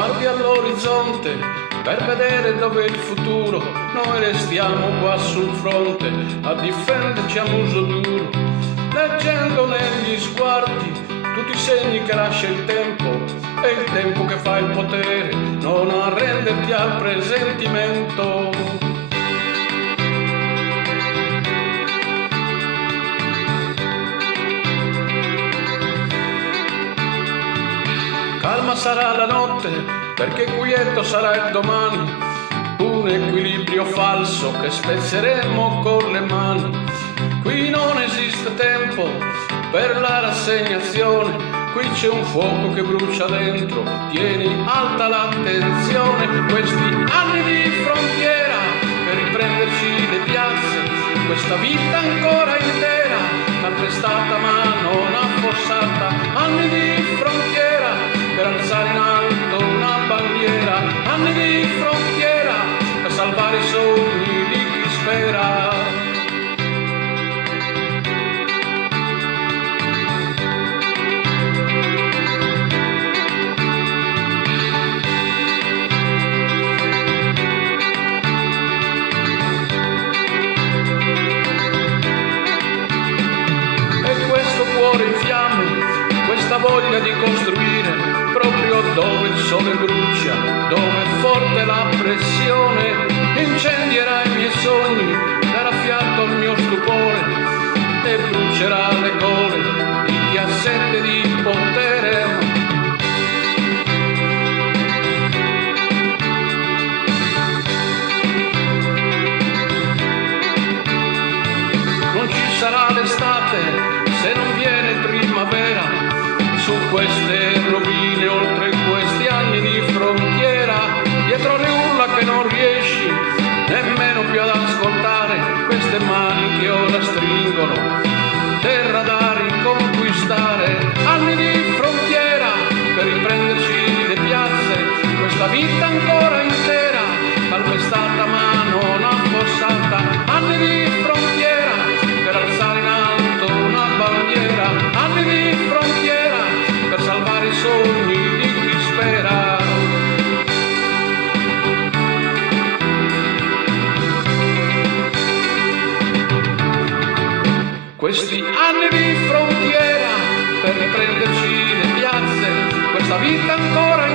guardi all'orizzonte per vedere dove è il futuro. Noi restiamo qua sul fronte a difenderci a muso duro, leggendo negli sguardi tutti i segni che lascia il tempo. È il tempo che fa il potere, non arrenderti al presentimento. Calma sarà la notte, perché quieto sarà il domani, un equilibrio falso che spezzeremo con le mani. Qui non esiste tempo per la rassegnazione, qui c'è un fuoco che brucia dentro, tieni alta l'attenzione. Questi anni di frontiera per riprenderci le piazze, questa vita ancora intera, calpestata ma non affossata. Anni di frontiera per alzare in alto una bandiera, anni di frontiera per salvare i sogni di chi spera. Questa voglia di costruire proprio dove il sole brucia, dove è forte la pressione, incendierà i miei sogni, darà fiato al mio stupore e brucerà le gole di chi ha sete di potere. Non ci sarà l'estate se non viene primavera, su queste rovine, oltre questi anni di frontiera, dietro le urla che non riesci nemmeno più ad ascoltare, queste mani che ora stringono terra da riconquistare. Anni di frontiera per riprenderci le piazze, questa vita ancora intera, calpestata ma non affossata. Anni di frontiera per alzare in alto una bandiera, anni di frontiera per salvare i sogni di chi spera. Questi anni di frontiera per riprenderci le piazze, questa vita ancora